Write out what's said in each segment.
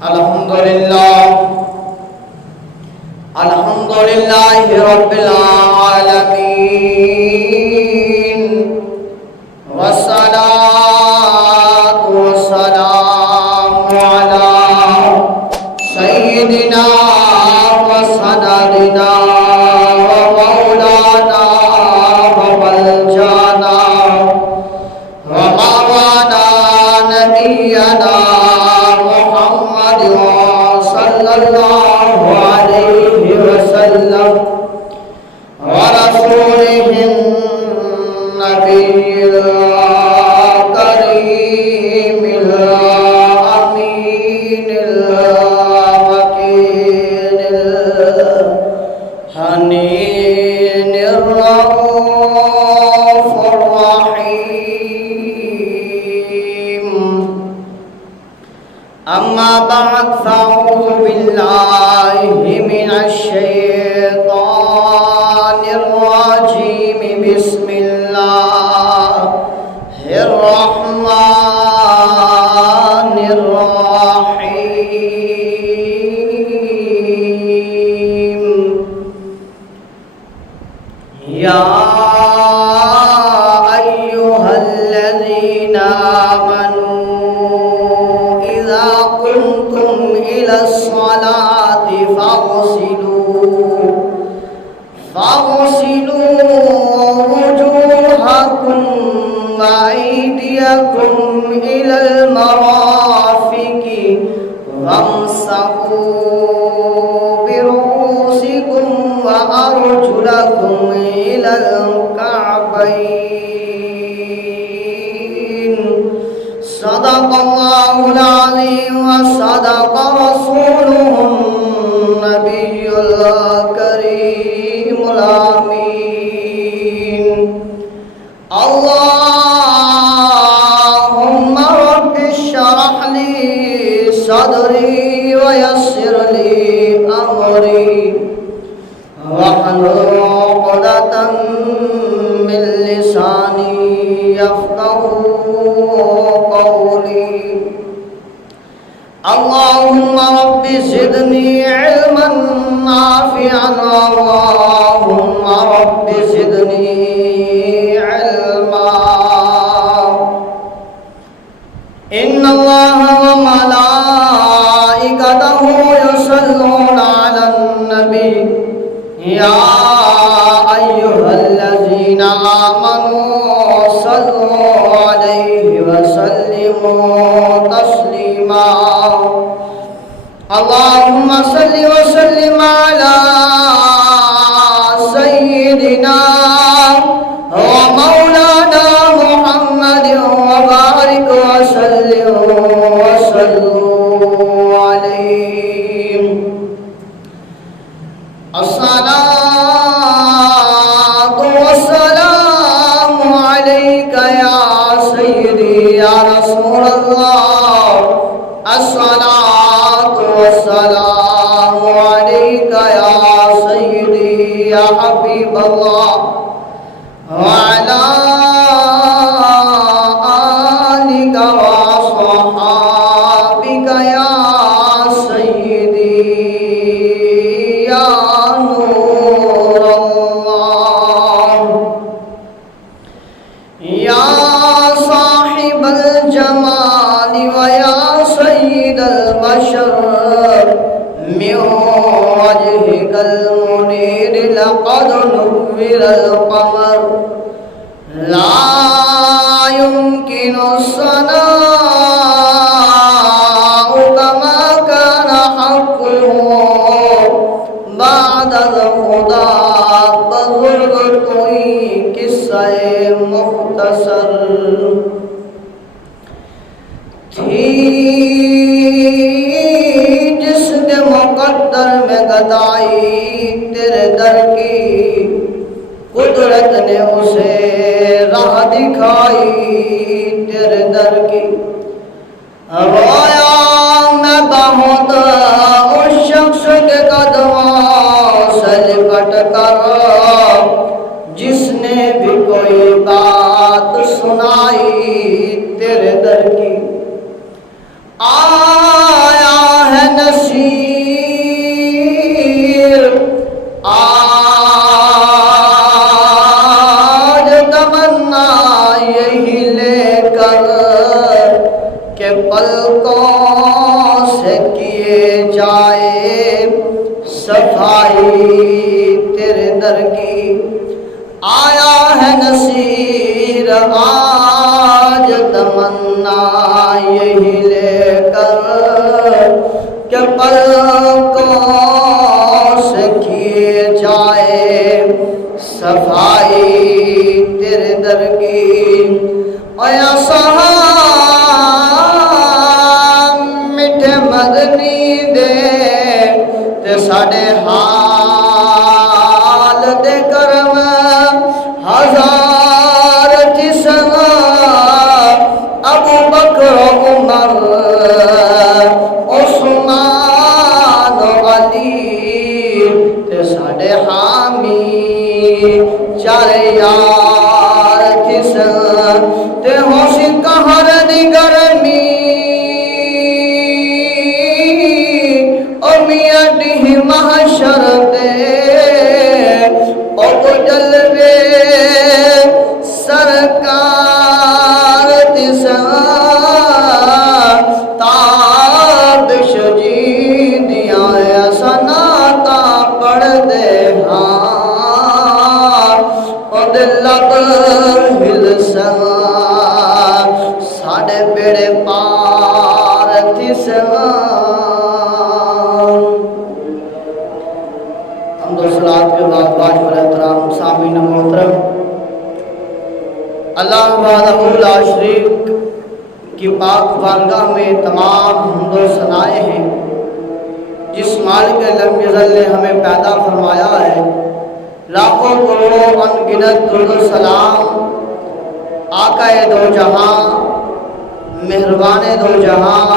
الحمد لله رب العالمين والصلاة والسلام على سيدنا وسندنا ومولانا وملجانا ومولانا نبينا محمد صلى الله عليه وسلم ورسوله النبي الكريم الأمين المكين الحنين الرؤوف الرحيم. أما بعد فأعوذ بالله من الشيطان الرجيم. بسم الله الرحمن الرحيم. يا أيها الذين آمنوا إذا قمتم إلى الصلاة فاغسلوا وجوهكم وأيديكم إلى المرافق وامسحوا برؤوسكم وأرجلكم إلى الكعبين. صدق الله العظيم وصدق رسوله النبي الكريم الأمين. اللهم رب اشرح لي صدري ويسر لي أمري واحلل عقدة من لساني يفقهوا قولي. اللهم رب زدني علما نافعا. اللهم رب زدني علما. إن الله وملائكته يصلون على النبي. يا أيها الذين آمنوا صلوا عليه وسلموا تسليما. اللهم صل وسلم على سيدنا ومولانا محمد وبارك وسلم عليه. الصلاة والسلام عليك يا سيدي يا رسول الله. الصلاة والسلام عليك يا سيدي يا حبيب الله وعلى آلك وصحابك يا سيدي يا نور الله. يا صاحب الجمال ويا سيد البشر من وجهك المنير لقد نور القمر. لا يمكن الصناع كما كان حقه بعد الخدا. بزرگ کوئی قصہ مختصر تھی جس نے مقدر میں گدائی تیرے در کی. قدرت نے اسے راہ دکھائی تیرے در کی. رویا میں بہت اس شخص کے قدموں سے لپٹ کر جس نے بھی کوئی بات سنائی تیرے در کی. آیا ہے پلکوں سے کیے جائے صفائی تیرے در کی، آیا ہے نصیر آج تمنا یہی لے کر کہ پلکوں سے کیے جائے صفائی تیرے در کی۔ اور یا صحاب میٹھے مدنی دے تے ساڑے حال دے کرم ہزار جسم ابو بکر عمر عثمان علی تے ساڑے حامی چارے یار جسم تے ہوشی کہر دی گرمی میاں ڈی محشر دے او جلوے سرکار دسا تابش جی دیا سناتا پڑھ دے ہاں او دل لب ہلسا ساڑے بیڑے پار دسا۔ صلاۃ کے بعد واجب احترام سامعین محترم، اللہ وحدہ لا شریک کی پاک بارگاہ میں تمام حمد و ثنائیں ہیں، جس مالک لم یزل نے ہمیں پیدا فرمایا ہے۔ لاکھوں کروڑوں انگنت درود و سلام آقا دو جہاں، مہربان دو جہاں،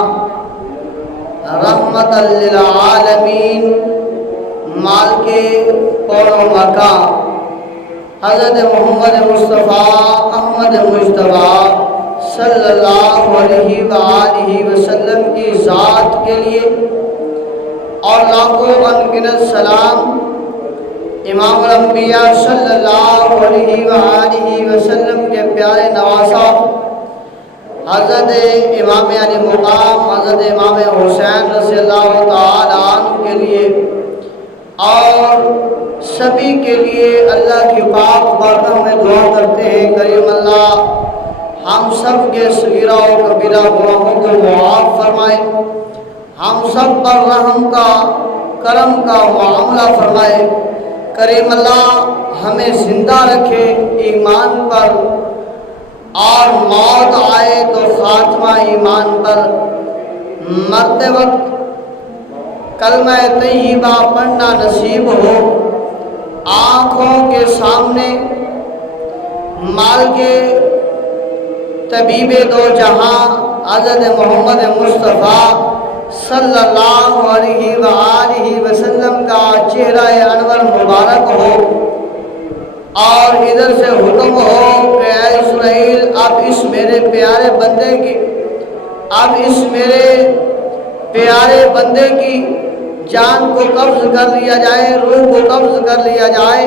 رحمت للعالمین، مال کے کون و مکان، حضرت محمد مصطفیٰ احمد مجتبیٰ صلی اللہ علیہ وآلہ وسلم کی ذات کے لیے، اور لاکھوں انگنت سلام امام الانبیاء صلی اللہ علیہ وآلہ وسلم کے پیارے نواسہ حضرت امام علی مقام حضرت امام حسین رضی اللہ تعالیٰ عنہ کے لیے اور سبھی کے لیے اللہ کی پاک بارگاہ میں دعا کرتے ہیں، کریم اللہ ہم سب کے صغیرہ و کبیرہ گناہوں کو معاف فرمائے، ہم سب پر رحم کا کرم کا معاملہ فرمائے، کریم اللہ ہمیں زندہ رکھے ایمان پر، اور موت آئے تو خاتمہ ایمان پر، مرتے وقت کلمہ طیبہ پڑھنا نصیب ہو، آنکھوں کے سامنے مال کے طبیب دو جہاں حضرت محمد مصطفیٰ صلی اللہ علیہ وآلہ وسلم کا چہرہ انور مبارک ہو، اور ادھر سے حکم ہو کہ اے اسرائیل اب اس میرے پیارے بندے کی، اب اس میرے پیارے بندے کی جان کو قبض کر لیا جائے، روح کو قبض کر لیا جائے،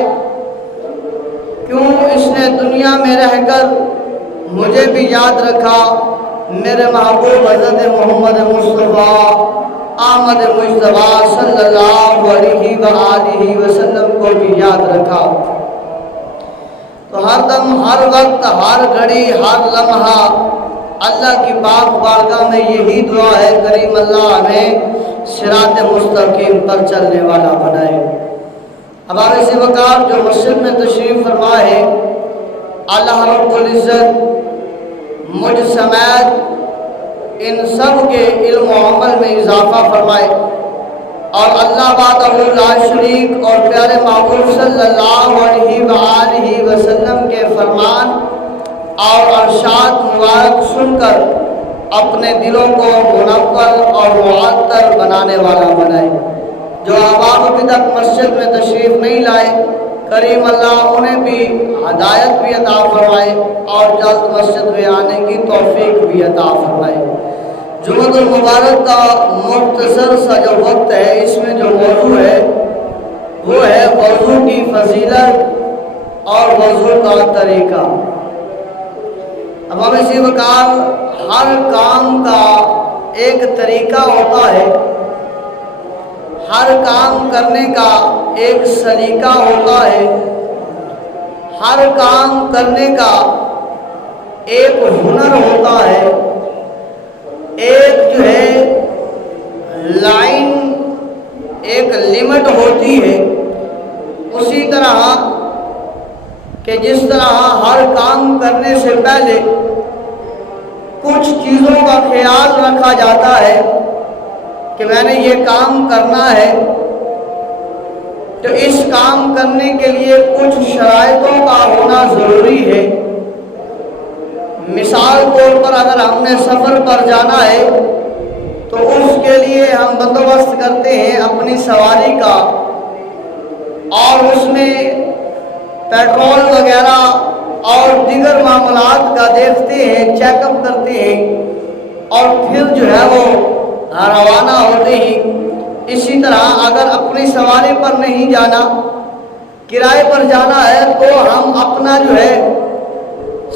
کیوں اس نے دنیا میں رہ کر مجھے بھی یاد رکھا، میرے محبوب حضرت محمد مصطفیٰ احمد مجتبیٰ صلی اللہ علیہ وآلہ وسلم کو بھی یاد رکھا۔ تو ہر دم، ہر وقت، ہر گھڑی، ہر لمحہ اللہ کی پاک بارگاہ میں یہی دعا ہے، کریم اللہ ہمیں صراط مستقیم پر چلنے والا بنائے۔ اب وارث وقار جو مسجد میں تشریف فرما ہے، اللہ رب العزت مجھ سمیت ان سب کے علم و عمل میں اضافہ فرمائے، اور اللہ وحدہ لا شریک اور پیارے محبوب صلی اللہ علیہ وآلہ وسلم کے فرمان اور ارشاد مبارک سن کر اپنے دلوں کو منور اور معطر بنانے والا بنائے۔ جو آباد ابھی تک مسجد میں تشریف نہیں لائے، کریم اللہ انہیں بھی ہدایت بھی عطا فرمائے اور جلد مسجد میں آنے کی توفیق بھی عطا فرمائے۔ جمعۃ المبارک کا مختصر سا جو وقت ہے، اس میں جو موضوع ہے وہ ہے وضو کی فضیلت اور وضو کا طریقہ۔ اب ہم اسی وقار ہر کام کا ایک طریقہ ہوتا ہے، ہر کام کرنے کا ایک سلیقہ ہوتا ہے، ہر کام کرنے کا ایک ہنر ہوتا ہے، ایک جو ہے لائن، ایک لمٹ ہوتی ہے۔ اسی طرح کہ جس طرح ہر کام کرنے سے پہلے کچھ چیزوں کا خیال رکھا جاتا ہے کہ میں نے یہ کام کرنا ہے، تو اس کام کرنے کے لیے کچھ شرائطوں کا ہونا ضروری ہے۔ مثال طور پر اگر ہم نے سفر پر جانا ہے تو اس کے لیے ہم بندوبست کرتے ہیں اپنی سواری کا، اور اس میں پیٹرول وغیرہ اور دیگر معاملات کا دیکھتے ہیں، چیک اپ کرتے ہیں، اور پھر جو ہے وہ روانہ ہوتے ہیں۔ اسی طرح اگر اپنی سواری پر نہیں جانا، کرائے پر جانا ہے، تو ہم اپنا جو ہے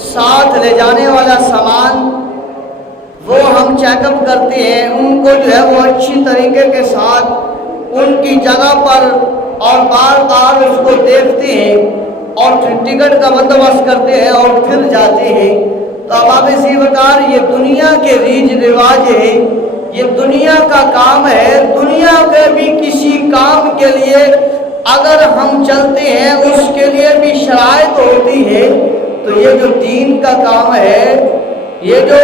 ساتھ لے جانے والا سامان وہ ہم چیک اپ کرتے ہیں، ان کو جو ہے وہ اچھی طریقے کے ساتھ ان کی جگہ پر اور بار بار اس کو دیکھتے ہیں، اور پھر ٹکٹ کا بندوبست کرتے ہیں اور پھر جاتے ہیں۔ تو اب اسی وقار یہ دنیا کے ریج رواج ہے، یہ دنیا کا کام ہے۔ دنیا کے بھی کسی کام کے لیے اگر ہم چلتے ہیں اس کے لیے بھی شرائط ہوتی ہے۔ تو یہ جو دین کا کام ہے، یہ جو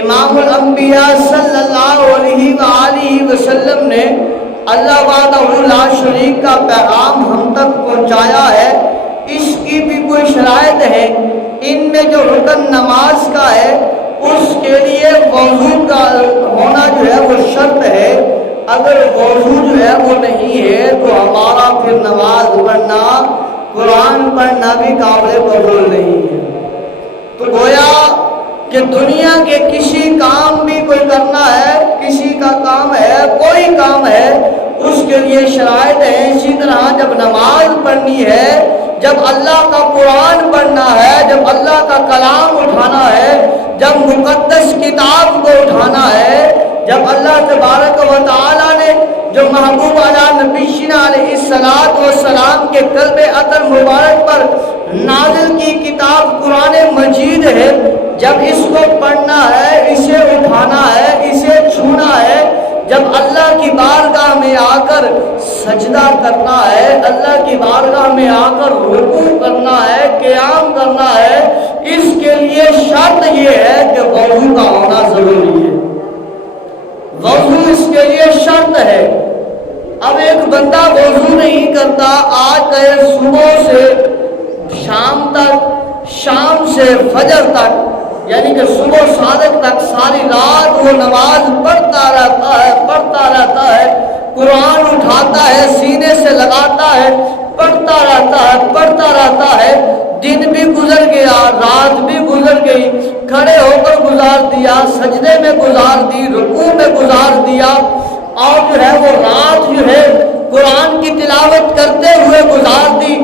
امام الانبیاء صلی اللہ علیہ وآلہ وسلم نے اللہ وحدہ لا شریک کا پیغام ہم تک پہنچایا ہے، اس کی بھی کوئی شرائط ہے۔ ان میں جو رکن نماز کا ہے اس کے لیے وضو کا ہونا جو ہے وہ شرط ہے۔ اگر وضو جو ہے وہ نہیں ہے تو ہمارا پھر نماز پڑھنا، قرآن پڑھنا بھی قابل قبول نہیں ہے۔ تو گویا کہ دنیا کے کسی کام بھی کوئی کرنا ہے، کسی کا کام ہے، کوئی کام ہے، اس کے لیے شرائط ہے۔ اسی طرح جب نماز پڑھنی ہے، جب اللہ کا قرآن پڑھنا ہے، جب اللہ کا کلام اٹھانا ہے، جب مقدس کتاب کو اٹھانا ہے، جب اللہ تبارک و تعالیٰ نے جو محبوب علی نبینا علیہ السلام کے قلب اطہر مبارک پر نازل کی کتاب قرآن مجید ہے، جب اس کو پڑھنا ہے، اسے اٹھانا ہے، اسے چھونا ہے، جب اللہ کی بارگاہ میں آ کر سجدہ کرنا ہے، اللہ کی بارگاہ میں آ کر رکوع کرنا ہے، قیام کرنا ہے، اس کے لیے شرط یہ ہے کہ وضو کا ہونا ضروری ہے۔ وضو اس کے لیے شرط ہے۔ اب ایک بندہ وضو نہیں کرتا، آج گئے صبح سے شام تک، شام سے فجر تک، یعنی کہ صبح صادق تک ساری رات وہ نماز پڑھتا رہتا ہے، قرآن اٹھاتا ہے، سینے سے لگاتا ہے، پڑھتا رہتا ہے، دن بھی گزر گیا، رات بھی گزر گئی، کھڑے ہو کر گزار دیا، سجدے میں گزار دی، رکوع میں گزار دیا، اور جو ہے وہ رات جو ہے قرآن کی تلاوت کرتے ہوئے گزار دی،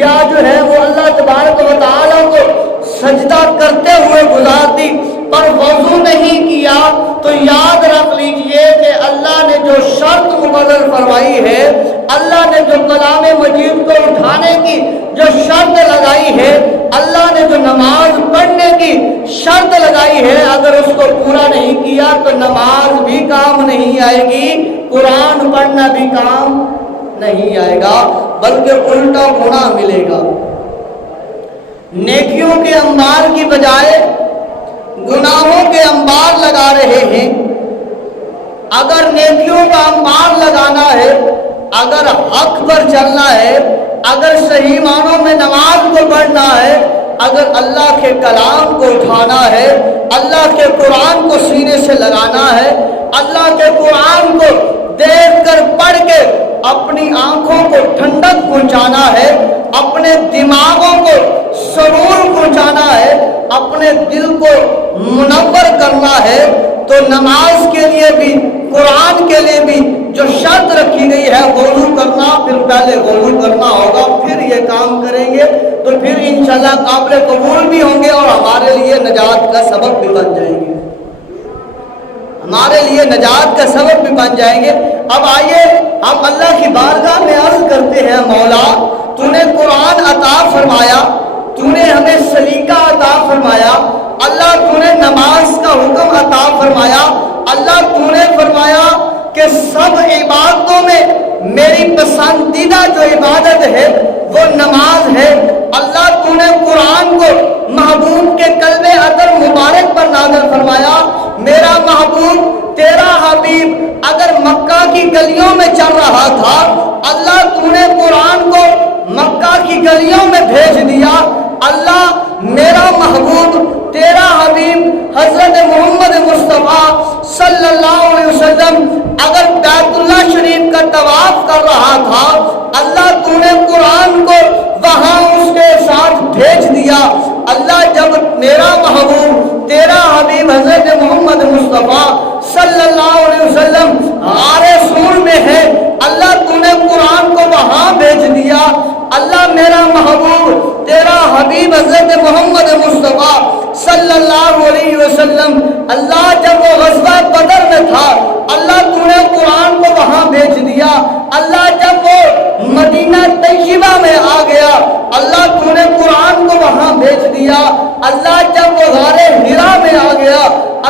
یا جو ہے وہ اللہ تبارک و تعالیٰ کو سجدہ کرتے ہوئے گزار دی، پر وضو نہیں کیا، تو یاد رکھ لیجئے کہ اللہ نے جو شرط مقرر فرمائی ہے، اللہ نے جو کلام مجید کو اٹھانے کی جو شرط لگائی ہے، اللہ نے جو نماز پڑھنے کی شرط لگائی ہے، اگر اس کو پورا نہیں کیا تو نماز بھی کام نہیں آئے گی، قرآن پڑھنا بھی کام نہیں آئے گا، بلکہ الٹا گناہ ملے گا۔ نیکیوں کے انبار کی بجائے گناہوں کے انبار لگا رہے ہیں۔ اگر نیکیوں کا انبار لگانا ہے، اگر حق پر چلنا ہے، اگر صحیح معنوں میں نماز کو پڑھنا ہے، اگر اللہ کے کلام کو اٹھانا ہے، اللہ کے قرآن کو سینے سے لگانا ہے، اللہ کے قرآن کو دیکھ کر پڑھ کے اپنی آنکھوں کو ٹھنڈک پہنچانا ہے، اپنے دماغوں کو سرور پہنچانا ہے، اپنے دل کو منور کرنا ہے، تو نماز کے لیے بھی، قرآن کے لیے بھی، جو شرط رکھی گئی ہے وضو کرنا، پھر پہلے وضو کرنا ہوگا، پھر یہ کام کریں گے تو پھر انشاءاللہ قابل قبول بھی ہوں گے اور ہمارے لیے نجات کا سبب بھی بن جائیں گے، ہمارے لیے نجات کا سبب بھی بن جائیں گے۔ اب آئیے ہم اللہ کی بارگاہ میں عرض کرتے ہیں، مولا تو نے قرآن عطا فرمایا، تو نے ہمیں سلیقہ عطا فرمایا، اللہ تو نے نماز کا حکم عطا فرمایا، اللہ تو نے فرمایا کہ سب عبادتوں میں میری پسندیدہ جو عبادت ہے وہ نماز ہے۔ اللہ تو نے قرآن کو محبوب کے قلب اطہر مبارک پر نازل فرمایا۔ میرا محبوب تیرا حبیب اگر مکہ کی گلیوں میں چل رہا تھا، اللہ تو نے قرآن کو مکہ کی گلیوں میں بھیج دیا۔ اللہ میرا محبوب تیرا حبیب حضرت محمد مصطفیٰ صلی اللہ علیہ وسلم اگر بیت اللہ شریف کا طواف کر رہا تھا، اللہ تو نے قرآن کو وہاں اس کے ساتھ بھیج دیا۔ اللہ جب میرا محبوب تیرا حبیب حضرت محمد مصطفیٰ صلی اللہ علیہ وسلم غار سور میں ہے، اللہ تو نے قرآن کو وہاں بھیج دیا۔ اللہ میرا محبوب تیرا حبیب حضرت محمد مصطفیٰ صلی اللہ علیہ وسلم اللہ جب وہ غزوہ بدر میں تھا، اللہ تو نے قرآن کو وہاں بھیج دیا۔ اللہ جب وہ مدینہ طیبہ میں آ گیا، اللہ تو نے قرآن کو وہاں بھیج دیا۔ اللہ جب وہ غار حرا میں آ گیا،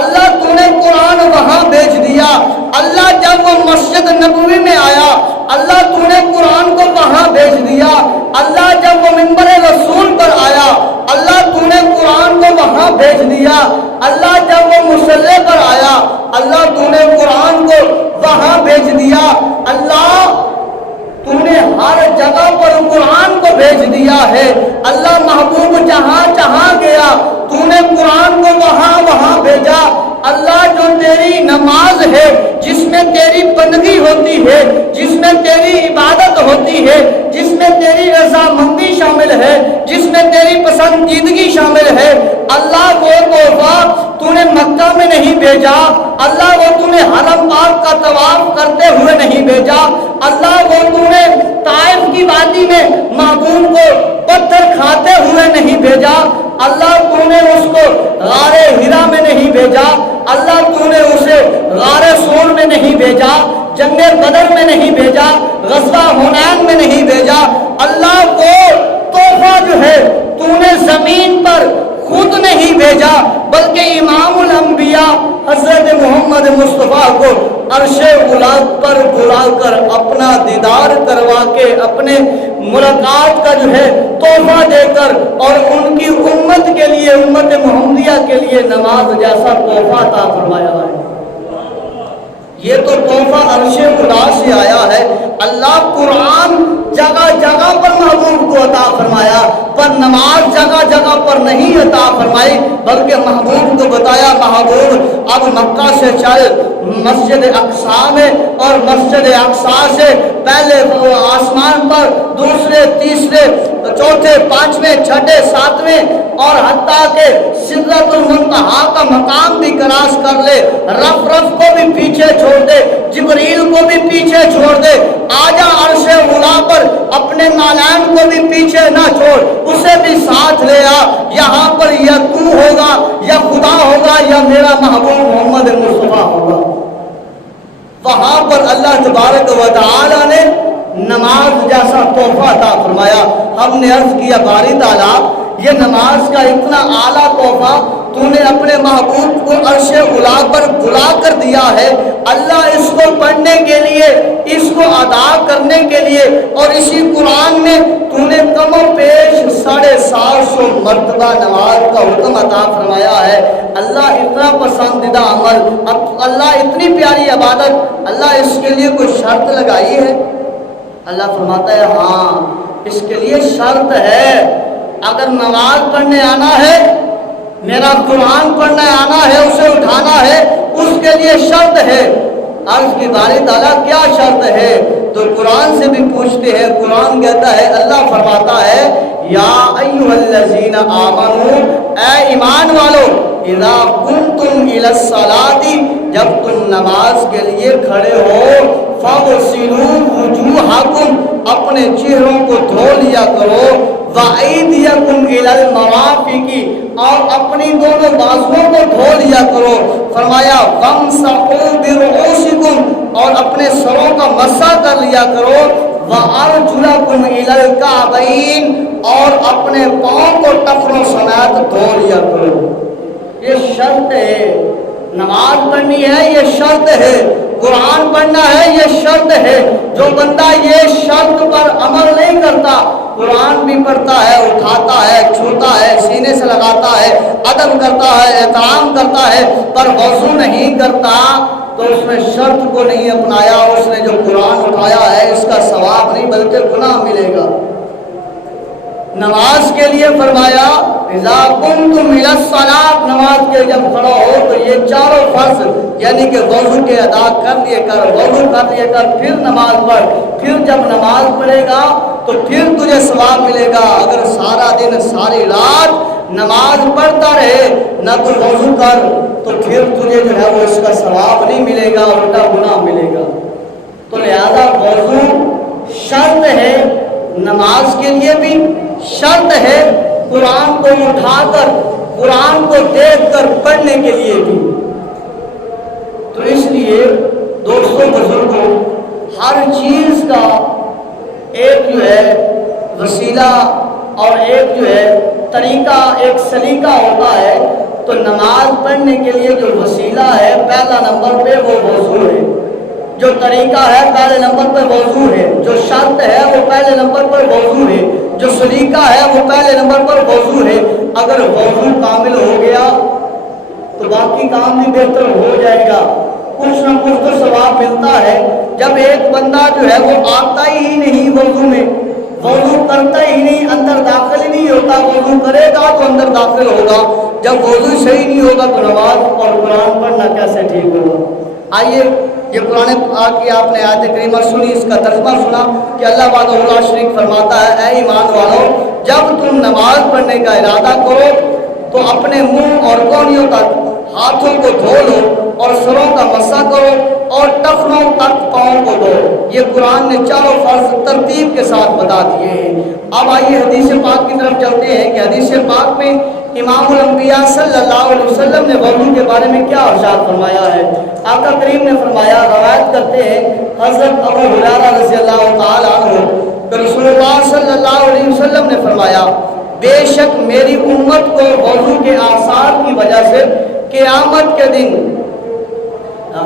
اللہ تو نے قرآن وہاں بھیج دیا۔ اللہ جب وہ مسجد نبوی میں آیا، اللہ تو نے قرآن کو وہاں بھیج دیا۔ اللہ جب وہ منبر رسول پر آیا، اللہ تو نے قرآن کو وہاں بھیج دیا۔ اللہ جب وہ مصلی پر آیا، اللہ تو نے قرآن کو وہاں بھیج دیا۔ اللہ تو نے ہر جگہ پر قرآن کو بھیج دیا ہے۔ اللہ محبوب جہاں جہاں گیا تو نے قرآن کو وہاں وہاں بھیجا۔ اللہ جو تیری نماز ہے جس میں تیری بندگی ہوتی ہے، جس میں تیری عبادت ہوتی ہے، جس میں تیری رضامندی شامل ہے، جس میں تیری پسندیدگی شامل ہے، اللہ وہ تحفہ تو نے مکہ میں نہیں بھیجا، اللہ وہ تو نے حرم پاک کا طواف کرتے ہوئے نہیں بھیجا، اللہ وہ تو نے طائف کی وادی میں محبوب کو پتھر کھاتے ہوئے نہیں بھیجا، اللہ تو نے اس کو غار حرا میں نہیں بھیجا، اللہ تو نے اسے غار سور میں نہیں بھیجا، جنگ بدر میں نہیں بھیجا، غزوہ حنین میں نہیں بھیجا۔ اللہ وہ تحفہ جو ہے تو نے زمین پر خود نہیں بھیجا، بلکہ امام الانبیاء حضرت محمد مصطفیٰ کو عرش اولا پر بلا کر اپنا دیدار کروا کے اپنے ملاقات کا جو ہے تحفہ دے کر اور ان کی امت کے لیے، امت محمدیہ کے لیے نماز جیسا تحفہ عطا فرمایا ہے۔ یہ تو تحفہ عرش اولا سے آیا ہے۔ اللہ قرآن جگہ جگہ پر محبوب کو عطا فرمایا، پر نماز جگہ جگہ پر نہیں عطا فرمائی، بلکہ محبوب کو بتایا محبوب اب مکہ سے چل مسجد اقصیٰ میں، اور مسجد اقصیٰ سے پہلے وہ آسمان پر، دوسرے تیسرے چوتھے پانچویں چھٹے ساتویں اور حتیٰ کہ سدرۃ المنتہا کا مقام بھی کراس کر لے، رف کو بھی پیچھے چھوڑ دے، جبریل کو بھی پیچھے چھوڑ دے، آجا عرش اولا پر اپنے نالین کو بھی پیچھے نہ چھوڑ، اسے بھی ساتھ لے آ۔ یہاں پر یا تو ہوگا یا خدا ہوگا یا میرا محبوب محمد مصطفیٰ ہوگا۔ وہاں پر اللہ تبارک و تعالی نے نماز جیسا تحفہ عطا فرمایا۔ ہم نے عرض کیا باری تعالیٰ یہ نماز کا اتنا اعلیٰ تحفہ تو نے اپنے محبوب کو عرش اولا پر بلا کر دیا ہے۔ اللہ اس کو پڑھنے کے لیے، اس کو ادا کرنے کے لیے، اور اسی قرآن میں تو نے کم و بیش 750 مرتبہ نماز کا حکم عطا فرمایا ہے۔ اللہ اتنا پسندیدہ عمل، اللہ اتنی پیاری عبادت، اللہ اس کے لیے کوئی شرط لگائی ہے؟ اللہ فرماتا ہے ہاں اس کے لیے شرط ہے، اگر نماز پڑھنے آنا ہے، میرا قرآن پڑھنے آنا ہے، اسے اٹھانا ہے، اس کے لیے شرط ہے۔ عرض کی باری تعالیٰ کیا شرط ہے؟ تو قرآن سے بھی پوچھتے ہیں، قرآن کہتا ہے، اللہ فرماتا ہے یا ایھا الذین آمنوا، اے ایمان والو، اذا قمتم الی الصلاۃ، جب تم نماز کے لیے کھڑے ہو، فَاغْسِلُوا وُجُوهَكُمْ اپنے چہروں کو دھو لیا کرو، وَأَيْدِيَكُمْ إِلَى الْمَرَافِقِ اور اپنی دونوں بازوؤں کو دھو لیا کرو۔ فرمایا وَامْسَحُوا بِرُؤُوسِكُمْ اور اپنے سروں کا مسح کر لیا کرو، وَأَرْجُلَكُمْ إِلَى الْكَعْبَيْنِ اور اپنے پاؤں کو ٹخنوں سمیت دھو لیا کرو۔ یہ شرط ہے، نماز پڑھنی ہے یہ شرط ہے، قرآن پڑھنا ہے یہ شرط ہے۔ جو بندہ یہ شرط پر عمل نہیں کرتا، قرآن بھی پڑھتا ہے، اٹھاتا ہے، چھوتا ہے، سینے سے لگاتا ہے، ادب کرتا ہے، احترام کرتا ہے، پر وضو نہیں کرتا، تو اس نے شرط کو نہیں اپنایا، اس نے جو قرآن اٹھایا ہے اس کا ثواب نہیں بلکہ گناہ ملے گا۔ نماز کے لیے فرمایا اذا قمتم الى الصلاۃ، نماز کے جب کھڑا ہو تو یہ چاروں فرض یعنی کہ وضو کے ادا کر لیے کر، وضو کر لیے کر، پھر نماز پڑھ، پھر جب نماز پڑھے گا تو پھر تجھے ثواب ملے گا۔ اگر سارا دن ساری رات نماز پڑھتا رہے نہ تو وضو کر تو پھر تجھے جو ہے وہ اس کا ثواب نہیں ملے گا، الٹا گناہ ملے گا۔ تو لہذا وضو شرط ہے، نماز کے لیے بھی شرط ہے، قرآن کو اٹھا کر قرآن کو دیکھ کر پڑھنے کے لیے بھی۔ تو اس لیے دوستوں بزرگوں، ہر چیز کا ایک جو ہے وسیلہ اور ایک جو ہے طریقہ، ایک سلیقہ ہوتا ہے۔ تو نماز پڑھنے کے لیے جو وسیلہ ہے پہلا نمبر پہ وہ وضو ہے، جو طریقہ ہے پہلے نمبر پر وضو ہے، جو شرط ہے وہ پہلے نمبر پر وضو ہے، جو سلیقہ ہے وہ پہلے نمبر پر وضو ہے۔ اگر وضو کامل ہو گیا تو باقی کام بھی بہتر ہو جائے گا، کچھ نہ کچھ تو ثواب ملتا ہے۔ جب ایک بندہ جو ہے وہ آتا ہی نہیں وضو میں، وضو کرتا ہی نہیں، اندر داخل ہی نہیں ہوتا، وضو کرے گا تو اندر داخل ہوگا، جب وضو صحیح نہیں ہوگا تو نماز اور قرآن پڑھنا کیسے ٹھیک ہوگا؟ آئیے یہ قرآن پاک کی آپ نے آیت کریمہ سنی، اس کا ترجمہ سنا کہ اللہ وحدہ لا شریک فرماتا ہے اے ایمان والو، جب تم نماز پڑھنے کا ارادہ کرو تو اپنے منہ اور کونیوں تک ہاتھوں کو دھو لو اور سروں کا مسح کرو اور ٹخنوں تک پاؤں کو دھو۔ یہ قرآن نے چاروں فرض ترتیب کے ساتھ بتا دیے ہیں۔ اب آئیے حدیث پاک کی طرف چلتے ہیں کہ حدیث پاک میں امام الانبیاء صلی اللہ علیہ وسلم نے وضو کے بارے میں کیا ارشاد فرمایا ہے۔ آقا کریم نے فرمایا، روایت کرتے ہیں حضرت ابو ہریرہ رضی اللہ تعالیٰ عنہ کہ رسول اللہ صلی اللہ علیہ وسلم نے فرمایا، بے شک میری امت کو وضو کے آثار کی وجہ سے قیامت کے دن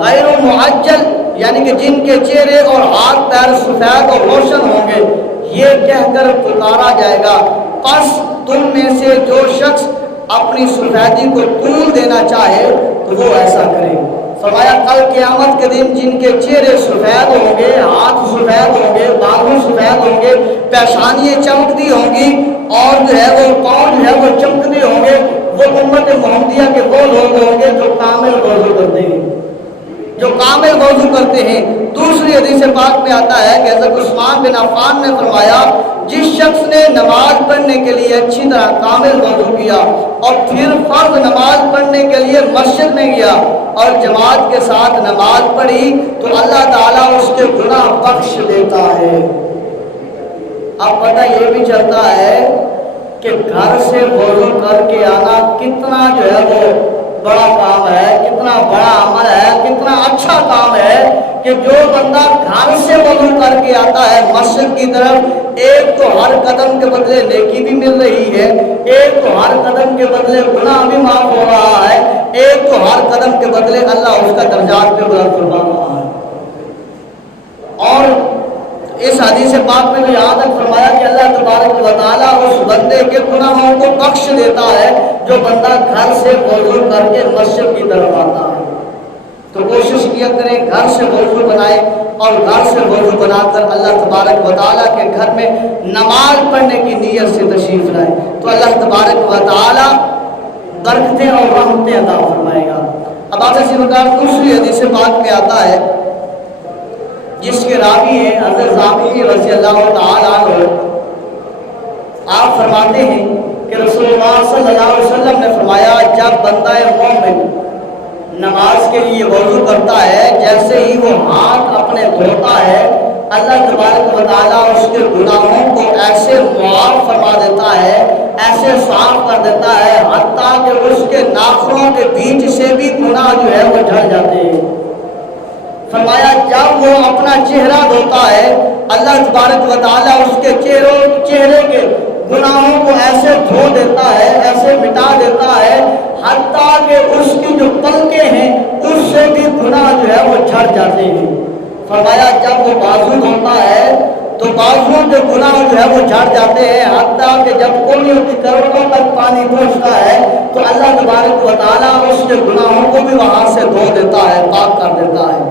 غیر معجل یعنی کہ جن کے چہرے اور ہاتھ پیر سفید اور روشن ہوں گے، یہ کہہ کر پکارا جائے گا، پس تم میں سے جو شخص اپنی سفیدی کو طول دینا چاہے تو وہ ایسا کرے۔ فرمایا کل قیامت کے دن جن کے چہرے سفید ہوں گے، ہاتھ سفید ہوں گے، بازو سفید ہوں گے، پیشانیاں چمکتی ہوں گی اور جو ہے وہ پاؤں جو ہے وہ چمکتے ہوں گے، وہ امت محمدیہ کے وہ لوگ ہوں گے جو کامل وضو کرتے ہیں، جو کامل وضو کرتے ہیں۔ دوسری حدیث پاک میں آتا ہے کہ حضرت عثمان بن عفان نے فرمایا، جس شخص نے نماز پڑھنے کے لیے اچھی طرح کامل وضو کیا اور پھر فرض نماز پڑھنے کے لیے مسجد میں گیا اور جماعت کے ساتھ نماز پڑھی تو اللہ تعالیٰ اس کے گناہ بخش دیتا ہے۔ اب پتہ یہ بھی چلتا ہے کہ گھر سے وضو کر کے آنا کتنا جو ہے وہ بڑا کام ہے، کتنا بڑا عمل ہے، کتنا اچھا کام ہے کہ جو بندہ گھر سے وضو کر کے آتا ہے مسجد کی طرف، ایک تو ہر قدم کے بدلے نیکی بھی مل رہی ہے، ایک تو ہر قدم کے بدلے گناہ بھی معاف ہو رہا ہے، ایک تو ہر قدم کے بدلے اللہ اس کا درجات پہ بلند فرما رہا ہے۔ اور اس حدیث پاک میں تو یہاں تک فرمایا کہ اللہ تبارک و تعالیٰ اس بندے کے گناہوں کو بخش دیتا ہے جو بندہ گھر سے وضو کر کے مسجد کی طرف آتا ہے۔ تو کوشش کیا کریں گھر سے وضو بنائیں اور گھر سے وضو بنا کر اللہ تبارک و تعالیٰ کے گھر میں نماز پڑھنے کی نیت سے تشریف لائیں تو اللہ تبارک و تعالیٰ برکتیں اور رحمتیں عطا فرمائے گا۔ اب آپ سے مقدار دوسری حدیث پاک میں آتا ہے جس کے راوی ہیں حضرت ثابت رضی اللہ تعالیٰ عنہ، آپ فرماتے ہیں کہ رسول اللہ صلی اللہ علیہ وسلم نے فرمایا، جب بندہ مومن نماز کے لیے وضو کرتا ہے، جیسے ہی وہ ہاتھ اپنے دھوتا ہے اللہ تبارک و تعالیٰ اس کے گناہوں کو ایسے معاف فرما دیتا ہے، ایسے صاف کر دیتا ہے، حتیٰ کہ اس کے ناخنوں کے بیچ سے بھی گناہ جو ہے وہ جھڑ جاتے ہیں۔ فرمایا جب وہ اپنا چہرہ دھوتا ہے اللہ تبارک و تعالیٰ اس کے چہرے کے گناہوں کو ایسے دھو دیتا ہے، ایسے مٹا دیتا ہے، حتیٰ کہ اس کی جو پلکیں ہیں اس سے بھی گناہ جو ہے وہ جھڑ جاتے ہیں۔ فرمایا جب وہ بازو دھوتا ہے تو بازوؤں کے گناہ جو ہے وہ جھڑ جاتے ہیں، حتیٰ کہ جب کوڑیوں کی کروڑوں تک پانی پہنچتا ہے تو اللہ تبارک و تعالیٰ اس کے گناہوں کو بھی وہاں سے دھو دیتا ہے، پاک کر دیتا ہے۔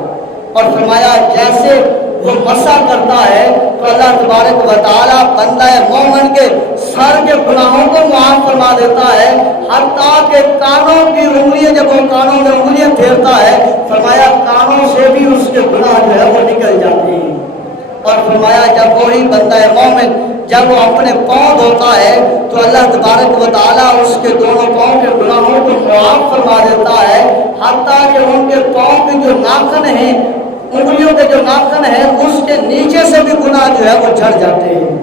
اور فرمایا جیسے وہ مسح کرتا ہے تو اللہ تبارک و تعالیٰ بندہ مومن کے سر کے گناہوں کو معاف فرما دیتا ہے، حتیٰ کہ کانوں کی انگلیاں، جب وہ کانوں میں انگلیاں پھیرتا ہے فرمایا کانوں سے بھی اس کے گناہ جو ہے وہ نکل جاتے ہیں۔ اور فرمایا جب وہی بندہ مومن جب وہ اپنے پاؤں دھوتا ہے تو اللہ تبارک و تعالیٰ اس کے دونوں پاؤں کے گناہوں کو معاف فرما دیتا ہے، حتیٰ کہ ان کے پاؤں کے جو ناخن ہیں، انگلیوں کے جو ناخن ہیں اس کے نیچے سے بھی گناہ جو ہے وہ جھڑ جاتے ہیں۔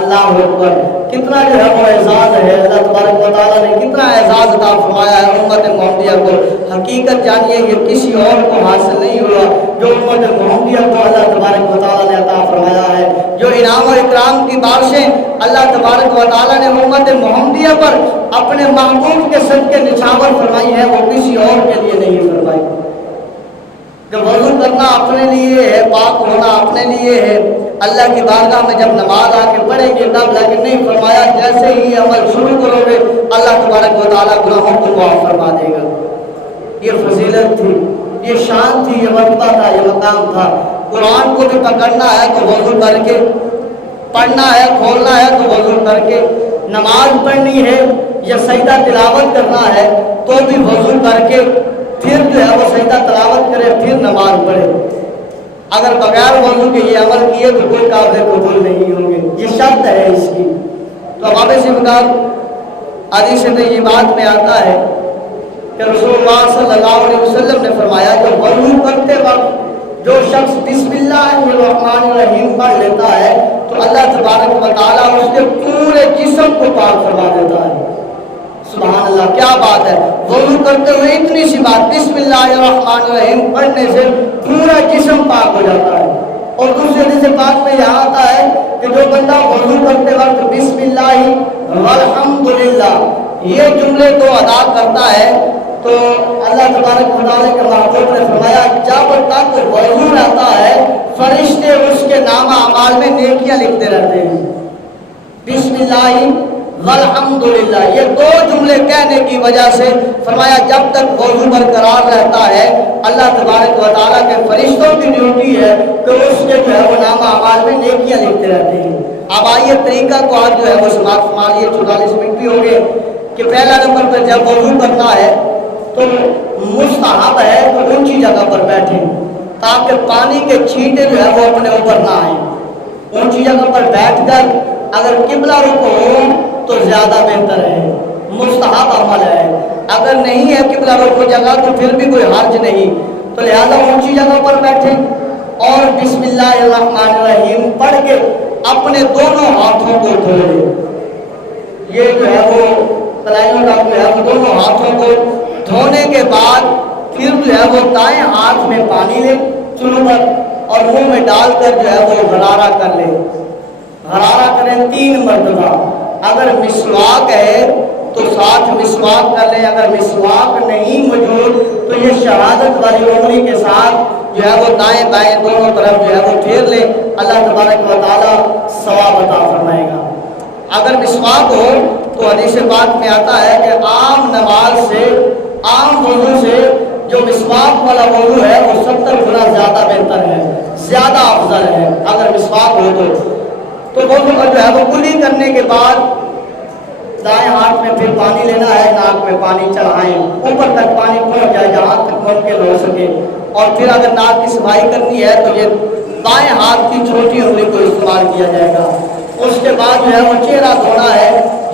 اللہ اکبر، کتنا جو ہے وہ اعزاز ہے، اللہ تبارک و تعالیٰ نے کتنا اعزاز عطا فرمایا ہے امت محمدیہ کو۔ حقیقت جانیے یہ کسی اور کو حاصل نہیں ہوا جو امت محمدیہ کو اللہ تبارک و تعالیٰ نے عطا فرمایا ہے، جو انعام و اکرام کی بارشیں اللہ تبارک و تعالیٰ نے امت محمدیہ پر اپنے محبوب کے صدقے نچھاور فرمائی ہے، وہ کسی اور کے لیے نہیں فرمائی۔ کہ وضو کرنا اپنے لیے ہے، پاک ہونا اپنے لیے ہے، اللہ کی بارگاہ میں جب نماز آ کے پڑھیں گے تب، لیکن نہیں فرمایا جیسے ہی عمل شروع کرو گے اللہ تبارک و تعالیٰ گناہوں کو معاف فرما دے گا۔ یہ فضیلت تھی، یہ شان تھی، یہ مرتبہ تھا، یہ مقام تھا۔ قرآن کو بھی پکڑنا ہے تو وضو کر کے، پڑھنا ہے کھولنا ہے تو وضو کر کے، نماز پڑھنی ہے یا سجدہ تلاوت کرنا ہے تو بھی وضو کر کے پھر جو ہے وہ سجدہ تلاوت کرے، پھر نماز پڑھے۔ اگر بغیر وضو کے یہ عمل کیے تو کوئی قابل قبول نہیں ہوں گے، یہ شرط ہے اس کی۔ تو اب سے مقام حدیث طیبات میں آتا ہے کہ رسول اللہ صلی اللہ علیہ وسلم نے فرمایا کہ وضو کرتے وقت جو شخص بسم اللہ الرحمن الرحیم پڑھ لیتا ہے تو اللہ تبارک و تعالیٰ اس کے پورے جسم کو پاک فرما دیتا ہے۔ سبحان اللہ، کیا بات ہے! وضو کرتے ہوئے اتنی سی بات بسم اللہ الرحمن الرحیم پڑھنے سے پورا جسم پاک ہو جاتا ہے۔ اور دوسرے حدیث پاک میں یہاں آتا ہے کہ جو بندہ وضو کرتے وقت بسم اللہ والحمدللہ یہ جملے کو ادا کرتا ہے تو اللہ تبارک و تعالیٰ کے محبوب نے فرمایا جب تک وضو رہتا ہے فرشتے اس کے نامہ اعمال میں نیکیاں لکھتے رہتے ہیں۔ بسم اللہ والحمدللہ یہ دو جملے کہنے کی وجہ سے فرمایا جب تک وضو برقرار رہتا ہے اللہ تبارک و تعالیٰ کے فرشتوں کی ڈیوٹی ہے کہ اس کے جو ہے وہ نامہ اعمال میں نیکیاں لکھتے رہتے ہیں۔ اب آئیے طریقہ کو آج جو ہے وہ سماعت فرما لیے، 44 منٹ بھی ہو گئے کہ پہلا نمبر پر جب وضو کرنا ہے تو مستحب ہے تو اونچی جگہ پر بیٹھیں تاکہ پانی کے چھینٹے جو ہے وہ اپنے اوپر نہ آئیں۔ اونچی جگہ پر بیٹھ کر اگر قبلہ رخ ہو تو زیادہ بہتر ہے، مستحب عمل ہے۔ اگر نہیں ہے قبلہ رخ جگہ تو پھر بھی کوئی حرج نہیں، تو لہذا اونچی جگہ پر بیٹھیں اور بسم اللہ الرحمن الرحیم پڑھ کے اپنے دونوں ہاتھوں کو دھو لیں۔ یہ جو ہے وہ کلائیوں کا جو ہے وہ دونوں ہاتھوں کو دھونے کے بعد پھر جو ہے وہ دائیں ہاتھ میں پانی لیں چنو پر اور منہ میں ڈال کر جو ہے وہ غرارہ کر لیں۔ غرارہ کریں 3 مرتبہ۔ اگر مسواک ہے تو ساتھ مسواک کر لیں، اگر مسواک نہیں موجود تو یہ شہادت والی انگلی کے ساتھ جو ہے وہ دائیں بائیں دونوں طرف جو ہے وہ پھیر لیں، اللہ تبارک و تعالیٰ ثواب عطا فرمائے گا۔ اگر مسواک ہو تو حدیث پاک میں آتا ہے کہ عام نماز سے، عام وضو سے جو مسواک والا وضو ہے وہ 70 گنا زیادہ بہتر ہے، زیادہ افضل ہے اگر مسواک ہو تو وضو جو ہے وہ کلی کرنے کے بعد دائیں ہاتھ میں پھر پانی لینا ہے، ناک میں پانی چڑھائیں، اوپر تک پانی پہنچ جائے جہاں تک ممکن ہو سکے، اور پھر اگر ناک کی صفائی کرنی ہے تو یہ بائیں ہاتھ کی چھوٹی انگلی کو استعمال کیا جائے گا۔ اس کے بعد جو ہے وہ چہرہ دھونا ہے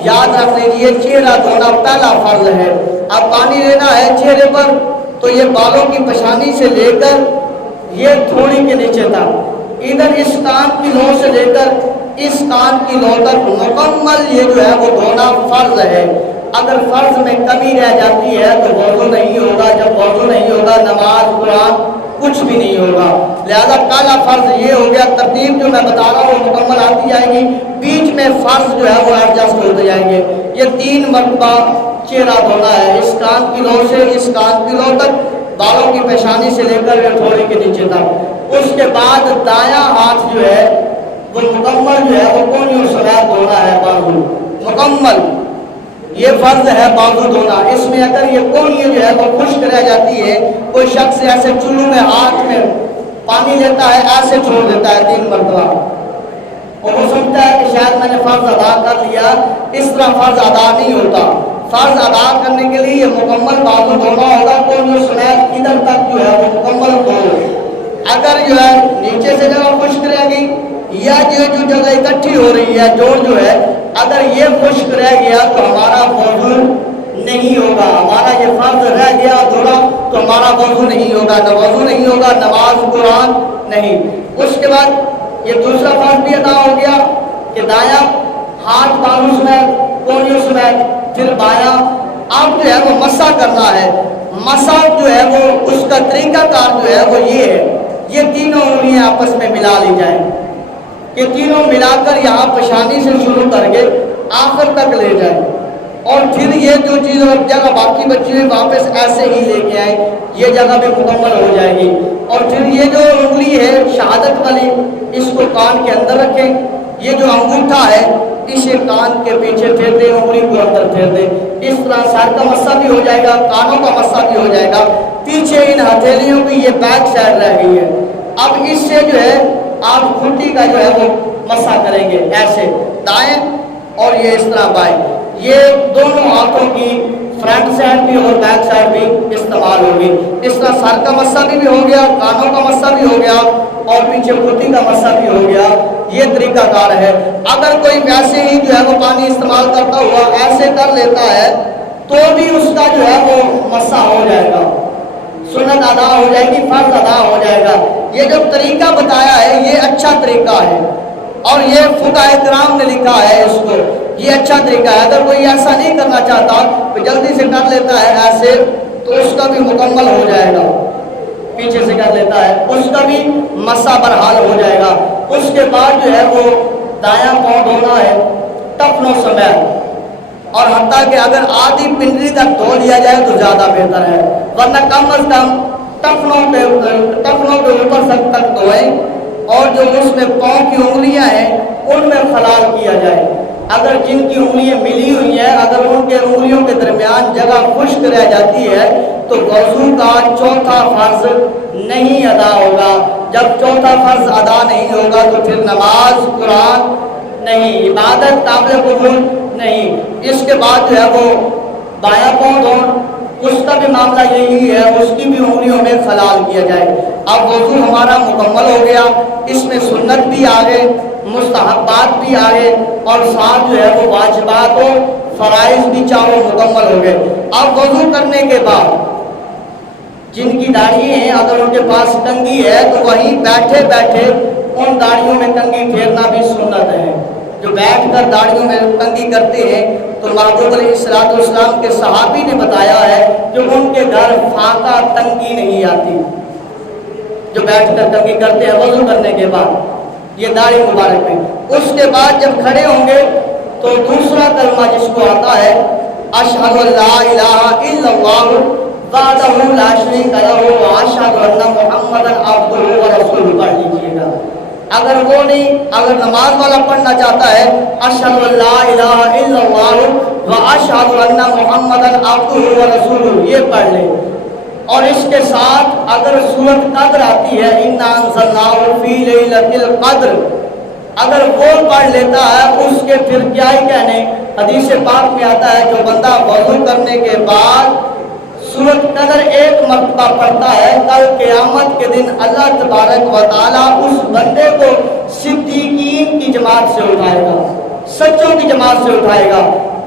یاد رکھ لیجیے چہرہ دھونا پہلا فرض ہے. اب پانی لینا ہے چہرے پر تو یہ بالوں کی پیشانی سے لے کر یہ تھوڑی کے نیچے تک، ادھر اس کان کی لو سے لے کر اس کان کی لو تک مکمل یہ جو ہے وہ دھونا فرض ہے. اگر فرض میں کمی رہ جاتی ہے تو وضو نہیں ہوگا. جب وضو نہیں ہوگا نماز قرآن کچھ بھی نہیں ہوگا. لہذا پہلا فرض یہ ہو گیا. ترتیب جو میں بتا رہا ہوں وہ مکمل آتی جائے گی، بیچ میں فرض جو ہے وہ ایڈجسٹ ہوتے جائیں گے. یہ 3 مرتبہ چہرہ دھونا ہے، اس کان کی لو سے اس کان کی لو تک، بالوں کی پیشانی سے لے کر تھوڑی کے نیچے تک. اس کے بعد دایاں ہاتھ جو ہے وہ مکمل جو ہے وہ کونیوں سمیت دھونا ہے. بازو مکمل یہ فرض ہے بازو دھونا. اس میں اگر یہ کونی جو ہے وہ خشک رہ جاتی ہے، کوئی شخص ایسے چلو میں ہاتھ میں پانی لیتا ہے ایسے چھوڑ دیتا ہے 3 مرتبہ اور وہ سمجھتا ہے کہ شاید میں نے فرض ادا کر لیا. اس طرح فرض ادا نہیں ہوتا. فرض ادا کرنے کے لیے یہ مکمل بازو دھونا ہوگا. کونیوں سمیت ادھر تک جو ہے وہ مکمل دھو. اگر جو ہے نیچے سے جگہ خشک رہ گئی یا جو جگہ اکٹھی ہو رہی ہے جوڑ جو ہے اگر یہ خشک رہ گیا تو ہمارا وضو نہیں ہوگا. ہمارا یہ فرض رہ گیا تھوڑا تو ہمارا وضو نہیں ہوگا. نہ وضو نہیں ہوگا، نماز قرآن نہیں. اس کے بعد یہ دوسرا فرض بھی ادا ہو گیا کہ دایاں ہاتھ بالوں سمیت کونیوں سمیت، پھر بایاں. اب جو ہے وہ مسح کرنا ہے. مسح جو ہے وہ اس کا طریقہ کار جو ہے وہ یہ ہے، یہ تینوں انگلیاں آپس میں ملا لی جائیں. یہ تینوں ملا کر یہاں پیشانی سے شروع کر کے آخر تک لے جائیں اور پھر یہ جو چیز جگہ باقی بچی ہوئی واپس ایسے ہی لے کے آئیں. یہ جگہ بھی مکمل ہو جائے گی. اور پھر یہ جو انگلی ہے شہادت والی اس کو کان کے اندر رکھیں. یہ جو انگوٹھا ہے اسے کان کے پیچھے پھیر دیں، انگلی کو اندر پھیر دیں. اس طرح سر کا مسا بھی ہو جائے گا، کانوں کا مسا بھی ہو جائے گا. پیچھے ان ہتھیلیوں کی یہ بیک سائڈ رہ گئی ہے. اب اس سے جو ہے آپ کھٹی کا جو ہے وہ مسا کریں گے ایسے دائیں اور یہ اس طرح بائیں. یہ دونوں ہاتھوں کی فرنٹ سائڈ بھی اور بیک سائڈ بھی استعمال ہوگی. اس طرح سر کا مسا بھی ہو گیا، کانوں کا مسا بھی ہو گیا اور پیچھے کھٹی کا مسا بھی ہو گیا. یہ طریقہ کار ہے. اگر کوئی ویسے ہی جو ہے وہ پانی استعمال کرتا ہوا ایسے کر لیتا ہے تو بھی اس کا جو ہے وہ مسا ہو جائے گا، سنت ادا ہو جائے گی، فرض ادا ہو جائے گا. یہ جو طریقہ بتایا ہے یہ اچھا طریقہ ہے اور یہ فقہاء کرام نے لکھا ہے اس کو، یہ اچھا طریقہ ہے. اگر کوئی ایسا نہیں کرنا چاہتا تو جلدی سے کر لیتا ہے ایسے تو اس کا بھی مکمل ہو جائے گا. پیچھے سے کر لیتا ہے اس کا بھی مسا برحال ہو جائے گا. اس کے بعد جو ہے وہ دایاں پاؤں دھونا ہے ٹخنوں سمیت، اور حتیٰ کہ اگر آدھی پنڈلی تک دھو لیا جائے تو زیادہ بہتر ہے، ورنہ کم از کم ٹخنوں کے اوپر تک دھوئیں. اور جو اس میں پاؤں کی انگلیاں ہیں ان میں خلال کیا جائے. اگر جن کی انگلیاں ملی ہوئی ہیں اگر ان کے انگلیوں کے درمیان جگہ خشک رہ جاتی ہے تو وضو کا چوتھا فرض نہیں ادا ہوگا. جب چوتھا فرض ادا نہیں ہوگا تو پھر نماز قرآن نہیں، عبادت قابل قبول نہیں. اس کے بعد جو ہے وہ بایاں پاؤں دھونا، اس کا بھی معاملہ یہی ہے، اس کی بھی انگلیوں میں خلال کیا جائے. اب وضو ہمارا مکمل ہو گیا. اس میں سنت بھی آ گئے، مستحبات بھی آ گئے اور ساتھ جو ہے وہ واجبات و فرائض بھی چاروں مکمل ہو گئے. اب وضو کرنے کے بعد جن کی داڑھی ہیں اگر ان کے پاس کنگھی ہے تو وہیں بیٹھے بیٹھے ان داڑھیوں میں کنگھی پھیرنا بھی سنت ہے. جو بیٹھ کر داڑھیوں میں کنگھی کرتے ہیں تو محبوب علیہ السلام کے صحابی نے بتایا ہے کہ ان کے گھر فاقہ تنگی نہیں آتی. جو بیٹھ کر کنگھی کرتے ہیں وضو کرنے کے بعد یہ داڑھی مبارک میں. اس کے بعد جب کھڑے ہوں گے تو دوسرا کلمہ جس کو آتا ہے اشہد ان لا الہ الا اللہ وحدہ لا شریک لہ واشہد ان محمدا عبدہ ورسولہ پڑھ لیجیے گا. اگر وہ نہیں، اگر نماز والا پڑھنا چاہتا ہے اشہد ان لا الہ الا اللہ واشہد ان محمدا عبدہ ورسولہ یہ پڑھ لے. اور اس کے ساتھ اگر سورۃ قدر آتی ہے انا انزلناہ فی لیلۃ القدر اگر وہ پڑھ لیتا ہے اس کے پھر کیا ہی کہنے. حدیث پاک میں آتا ہے جو بندہ وضو کرنے کے بعد سورۃ قدر ایک مرتبہ پڑھتا ہے کل قیامت کے دن اللہ تبارک و تعالیٰ اس بندے کو صدیقین کی جماعت سے اٹھائے گا، سچوں کی جماعت سے اٹھائے گا.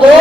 2